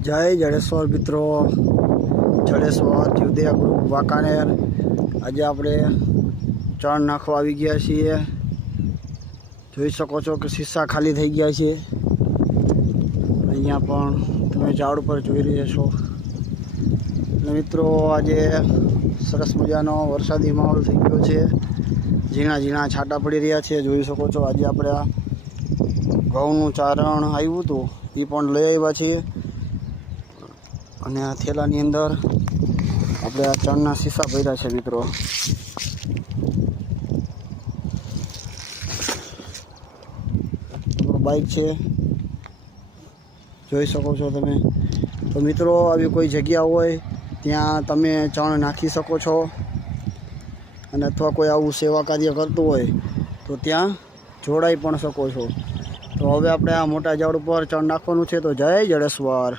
जय जड़ेश्वर मित्रों, जड़ेश्वर जीवदया ग्रुप वाकानेर। आज आपणे चण नाखवा आवी गया छीए। जोई शको छो कि शीशा खाली थई गया छे। अहींया पण तमे झाड़ पर जोई रह्या छो। मित्रों, आज सरस मजानो वरसादी माहोल थई गयो छे। झीणा झीणा छाटा पड़ी रह्या छे। जोई शको छो आज आपणे घऊनुं चारण आव्युं हतुं ए पण लई आव्या छीए। અને આ થેલાની અંદર આપણે આ ચણના સીસા ભર્યા છે મિત્રો। બાઇક છે, જોઈ શકો છો તમે। તો મિત્રો, આવી કોઈ જગ્યા હોય ત્યાં તમે ચણ નાખી શકો છો, અને અથવા કોઈ આવું સેવા કાર્ય કરતું હોય તો ત્યાં જોડાઈ પણ શકો છો। તો હવે આપણે આ મોટા ઝાડ ઉપર ચણ નાખવાનું છે। તો જય જડેશ્વર।